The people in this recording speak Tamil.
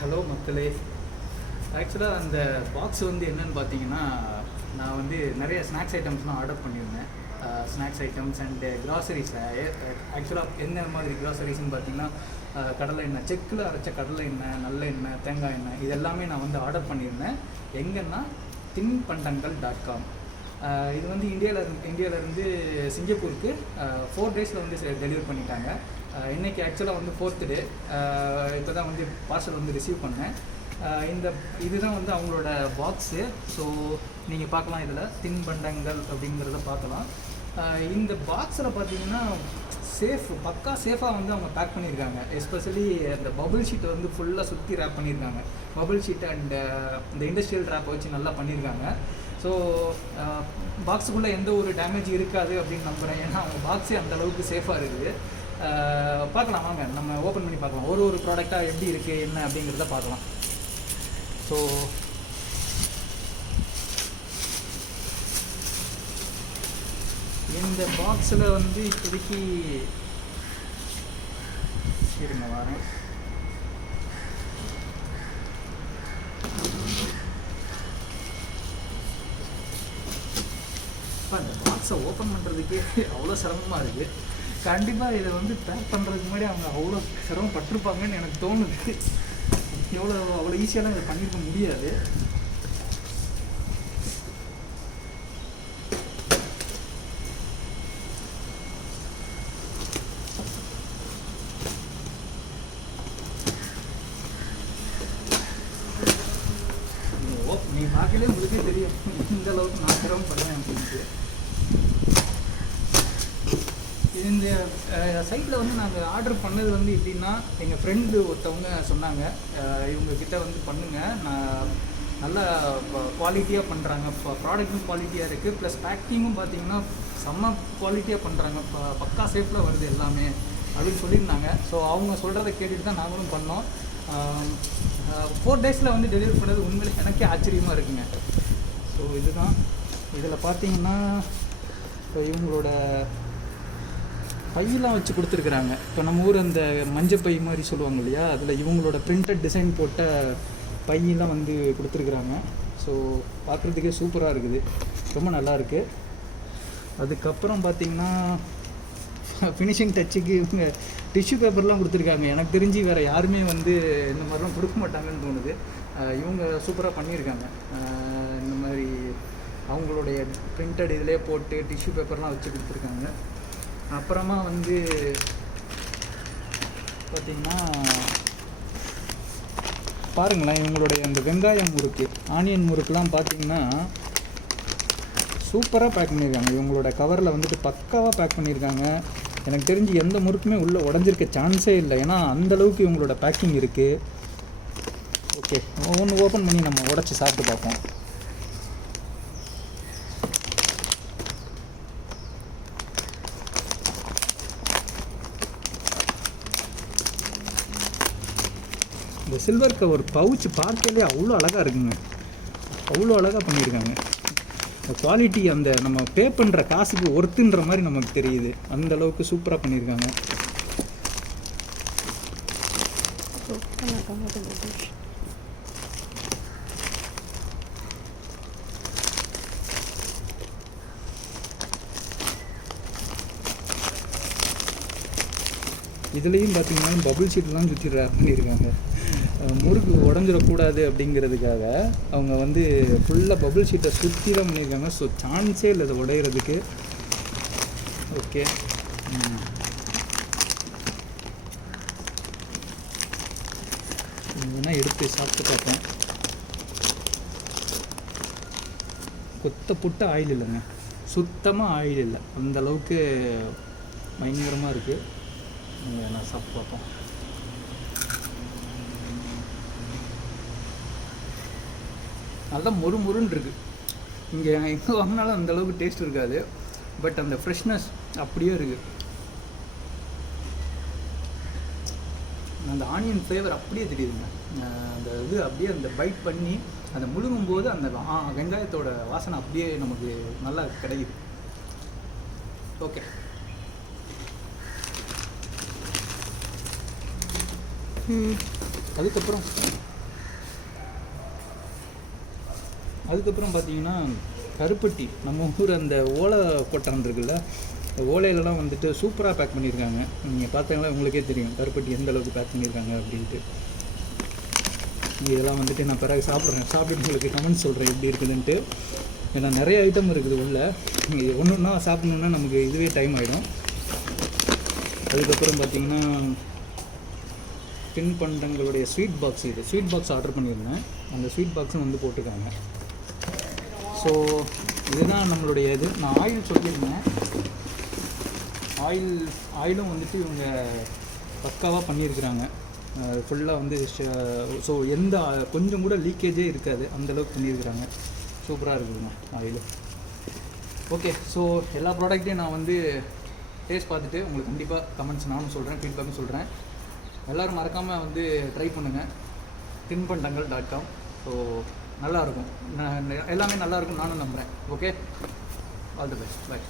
ஹலோ மக்களே. ஆக்சுவலாக அந்த பாக்ஸ் வந்து என்னென்னு பார்த்தீங்கன்னா, நான் வந்து நிறைய ஸ்நாக்ஸ் ஐட்டம்ஸ்லாம் ஆர்டர் பண்ணியிருந்தேன். Snacks items and groceries. ஆக்சுவலாக என்ன மாதிரி க்ராசரிஸ்ன்னு பார்த்தீங்கன்னா, கடலை எண்ணெய், செக்கில் அரைச்ச கடலை எண்ணெய், நல்லெண்ணெய், தேங்காய் எண்ணெய், இது எல்லாமே நான் வந்து ஆர்டர் பண்ணியிருந்தேன். எங்கன்னா தின்பண்டங்கள்.com. இது வந்து இந்தியாவிலேருந்து சிங்கப்பூருக்கு 4 டேஸில் வந்து டெலிவரி பண்ணிட்டாங்க. இன்றைக்கி ஆக்சுவலாக வந்து 4th டே. இப்போ தான் வந்து பார்சல் வந்து ரிசீவ் பண்ணேன். இதுதான் வந்து அவங்களோட பாக்ஸு. ஸோ நீங்கள் பார்க்கலாம், இதில் தின்பண்டங்கள் அப்படிங்கிறத பார்க்கலாம். இந்த பாக்ஸில் பார்த்தீங்கன்னா பக்கா சேஃபாக வந்து அவங்க பேக் பண்ணியிருக்காங்க. எஸ்பெஷலி அந்த பபுள் ஷீட்டை வந்து ஃபுல்லாக சுற்றி ரேப் பண்ணியிருக்காங்க. பபுள் ஷீட் அண்ட் இந்த இண்டஸ்ட்ரியல் ரேப்பை வச்சு நல்லா பண்ணியிருக்காங்க. ஸோ பாக்ஸுக்குள்ளே எந்த ஒரு டேமேஜ் இருக்காது அப்படின்னு நம்புகிறேன். ஏன்னா அவங்க பாக்ஸே அந்தளவுக்கு சேஃபாக இருக்குது. பார்க்கலாம், வாங்க நம்ம ஓப்பன் பண்ணி பார்க்கலாம். ஒரு ப்ராடக்டாக எப்படி இருக்குது என்ன அப்படிங்கிறத பார்க்கலாம். ஸோ இந்த பாக்ஸில் வந்து இப்போதைக்கு இருங்க வரேன். இந்த பாக்ஸை ஓப்பன் பண்ணுறதுக்கே அவ்வளோ சிரமமாக இருக்குது. கண்டிப்பாக இதை வந்து பேக் பண்ணுறதுக்கு முன்னாடி அவங்க அவ்வளோ சிரமப்பட்டிருப்பாங்கன்னு எனக்கு தோணுது. அவ்வளோ ஈஸியாலாம் இதை பண்ணியிருக்க முடியாது. நீங்கள் பார்க்கலே உங்களுக்கே தெரியும் இந்த அளவுக்கு நான் சிரமப்படுறேன் அப்படின்ட்டு. இந்த சைட்டில் வந்து நாங்கள் ஆர்டர் பண்ணது வந்து எப்படின்னா, எங்கள் ஃப்ரெண்டு ஒருத்தவங்க சொன்னாங்க, இவங்கக்கிட்ட வந்து பண்ணுங்கள், நான் நல்லா குவாலிட்டியாக பண்ணுறாங்க, ப்ராடக்ட்டும் குவாலிட்டியாக இருக்குது, ப்ளஸ் பேக்கிங்கும் பார்த்தீங்கன்னா செம்ம குவாலிட்டியாக பண்ணுறாங்க, பக்கா சேஃபில் வருது எல்லாமே அப்படின்னு சொல்லியிருந்தாங்க. ஸோ அவங்க சொல்கிறத கேட்டுட்டு தான் நாங்களும் பண்ணோம். 4 டேஸில் வந்து டெலிவரி பண்ணது உண்மையிலே எனக்கே ஆச்சரியமாக இருக்குங்க. ஸோ இதுதான். இதில் பார்த்தீங்கன்னா இப்போ இவங்களோட பையெல்லாம் வச்சு கொடுத்துருக்குறாங்க. இப்போ நம்ம ஊர் அந்த மஞ்சள் பை மாதிரி சொல்லுவாங்க இல்லையா, அதில் இவங்களோட பிரிண்டட் டிசைன் போட்ட பையெல்லாம் வந்து கொடுத்துருக்குறாங்க. ஸோ பார்க்குறதுக்கே சூப்பராக இருக்குது, ரொம்ப நல்லாயிருக்கு. அதுக்கப்புறம் பார்த்திங்கன்னா ஃபினிஷிங் டச்சுக்கு இவங்க டிஷ்யூ பேப்பர்லாம் கொடுத்துருக்காங்க. எனக்கு தெரிஞ்சு வேறு யாருமே வந்து இந்த மாதிரிலாம் கொடுக்க மாட்டாங்கன்னு தோணுது. இவங்க சூப்பராக பண்ணியிருக்காங்க. இந்த மாதிரி அவங்களுடைய பிரிண்டட் இதிலே போட்டு டிஷ்யூ பேப்பர்லாம் வச்சு கொடுத்துருக்காங்க. அப்புறமா வந்து பார்த்திங்கன்னா பாருங்களேன், இவங்களுடைய அந்த வெங்காயம் முறுக்கு, ஆனியன் முறுக்குலாம் பார்த்திங்கன்னா சூப்பராக பேக் பண்ணியிருக்காங்க. இவங்களோட கவரில் வந்துட்டு பக்காவாக பேக் பண்ணியிருக்காங்க. எனக்கு தெரிஞ்சு எந்த முறுக்குமே உள்ளே உடஞ்சிருக்க சான்ஸே இல்லை, ஏன்னா அந்தளவுக்கு இவங்களோட பேக்கிங் இருக்குது. ஓகே, ஒன்று ஓப்பன் பண்ணி நம்ம உடச்சி சாப்பிட்டு பார்ப்போம். இந்த சில்வர் கவர் பவுச் பார்க்கலே அவ்வளோ அழகாக இருக்குங்க, அவ்வளோ அழகாக பண்ணியிருக்காங்க. குவாலிட்டி அந்த நம்ம பே பண்ணுற காசுக்கு ஒர்த்துன்ற மாதிரி நமக்கு தெரியுது, அந்த அளவுக்கு சூப்பராக பண்ணியிருக்காங்க. இதுலேயும் பார்த்தீங்கன்னா பபுள் ஷீட்லாம் சுற்றி ரேப் பண்ணியிருக்காங்க. முறுக்கு உடஞ்சிடக்கூடாது அப்படிங்கிறதுக்காக அவங்க வந்து ஃபுல்லாக பபுள் ஷீட்டை சுற்றி தான் பண்ணியிருக்காங்க. ஸோ சான்ஸே இல்லை அதை உடையிறதுக்கு. ஓகே, வேணால் எடுத்து சாப்பிட்டு பார்ப்பேன். கொத்த புட்ட ஆயில் இல்லைங்க, சுத்தமாக ஆயில் இல்லை, அந்தளவுக்கு பயங்கரமாக இருக்குது. நான் சாப்பிட்டு பார்ப்போம். நல்லா மொறுன்னு இருக்குது. இங்கே எங்கே வாங்கினாலும் அந்தளவுக்கு டேஸ்ட் இருக்காது, பட் அந்த ஃப்ரெஷ்னஸ் அப்படியே இருக்குது. அந்த ஆனியன் ஃப்ளேவர் அப்படியே தெரியுதுங்க. அந்த இது அப்படியே அந்த பைட் பண்ணி அந்த முழுங்கும் போது அந்த வெங்காயத்தோட வாசனை அப்படியே நமக்கு நல்லா கிடைக்குது. ஓகே, அதுக்கப்புறம் அதுக்கப்புறம் பார்த்தீங்கன்னா கருப்பட்டி, நம்ம ஊர் அந்த ஓலை கொட்டான் இருக்குல்ல, ஓலையிலலாம் வந்துட்டு சூப்பராக பேக் பண்ணியிருக்காங்க. நீங்கள் பார்த்தீங்கன்னா உங்களுக்கே தெரியும் கருப்பட்டி எந்த அளவுக்கு பேக் பண்ணியிருக்காங்க அப்படின்ட்டு. இதெல்லாம் வந்துட்டு நான் பிறகு சாப்பிட்டுட்டு உங்களுக்கு கமெண்ட் சொல்கிறேன் எப்படி இருக்குதுன்ட்டு. ஏன்னா நிறைய ஐட்டம் இருக்குது உள்ளே, ஒன்று ஒன்றா சாப்பிட்ணுன்னா நமக்கு இதுவே டைம் ஆகிடும். அதுக்கப்புறம் பார்த்திங்கன்னா தின்பண்டங்களுடைய ஸ்வீட் பாக்ஸ், இது ஸ்வீட் பாக்ஸ் ஆர்டர் பண்ணியிருந்தேன். அந்த ஸ்வீட் பாக்ஸும் வந்து போட்டிருக்காங்க. ஸோ இதுதான் நம்மளுடைய இது. நான் ஆயில் சொல்லியிருந்தேன், ஆயிலும் வந்துட்டு இவங்க பக்காவாக பண்ணியிருக்கிறாங்க. ஃபுல்லாக வந்து ஸோ எந்த கொஞ்சம் கூட லீக்கேஜே இருக்காது, அந்தளவுக்கு பண்ணியிருக்கிறாங்க. சூப்பராக இருக்குதுங்க ஆயிலு. ஓகே, ஸோ எல்லா ப்ராடக்ட்டையும் நான் வந்து டேஸ்ட் பார்த்துட்டு உங்களுக்கு கண்டிப்பாக கமெண்ட்ஸ் நானும் சொல்கிறேன், ஃபீட்பேக்கும் சொல்கிறேன். எல்லோரும் மறக்காமல் வந்து ட்ரை பண்ணுங்கள் தின்பண்டங்கள்.com. ஸோ நல்லாயிருக்கும், எல்லாமே நல்லாயிருக்கும் நானும் நம்புகிறேன். Okay, all the best, by.